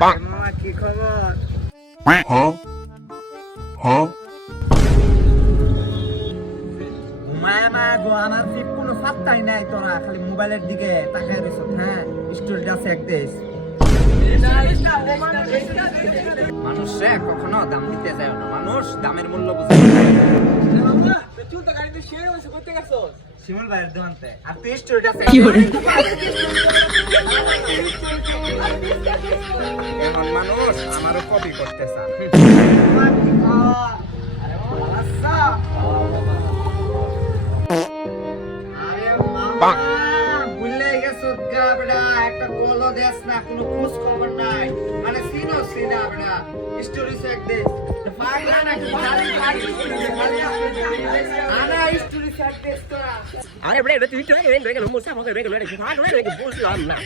মামা কি খবর Huh? Huh? ঘুমায় মা গো আমার ফিট কোনো পাত্তাই নাই তোরা খালি মোবাইলের দিকে তাকায় রইছ হ্যাঁ? স্টোরিটা চেক দিস মানুষ রে কখনো দাম দিতে যায় না। মানুষ দামের মূল্য বুঝে। শিমুল ভাইয়ের দোকানতে। আর তুই স্টোরিটা চেক এমন মানুষ আমারও কপি করতে চান আরে একটা কলও দেস না কোনো খোঁজ খবর নাই। মানে সিনো সিনা বেটা স্টোরি চেক দে। পাগলা নাকি? খালি খালি আনা স্টোরি চেক দে তোরা। আরে বড় তুই তো রে রে রে মুসা মগে রে রে রে ভাগ রে রে বুঝলাম না?